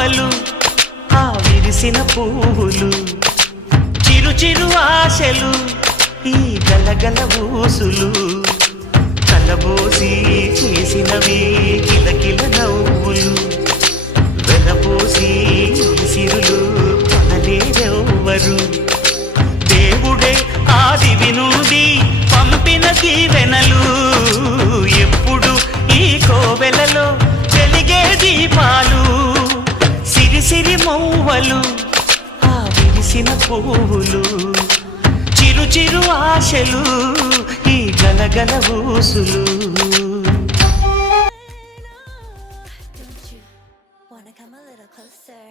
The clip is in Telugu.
మౌవలు ఆ విరిసిన పువ్వులు చిరు చిరు ఆశలు ఈ గలగల ఊసులు కలబోసి చేసినవి కిలకిల నవ్వులు వెలబోసి సిరులు కొనలేరెవ్వరు దేవుడే ఆదివి నుండి పంపిన దీవెనలు ఎప్పుడు ఈ కోవెలలో వెలిగే దీపాలు సిరి సిరి మౌవలు ఆ విరిసిన పువ్వులు చిరు చిరు ఆశలు ఈ గలగల ఊసులు. Don't you wanna come a little closer?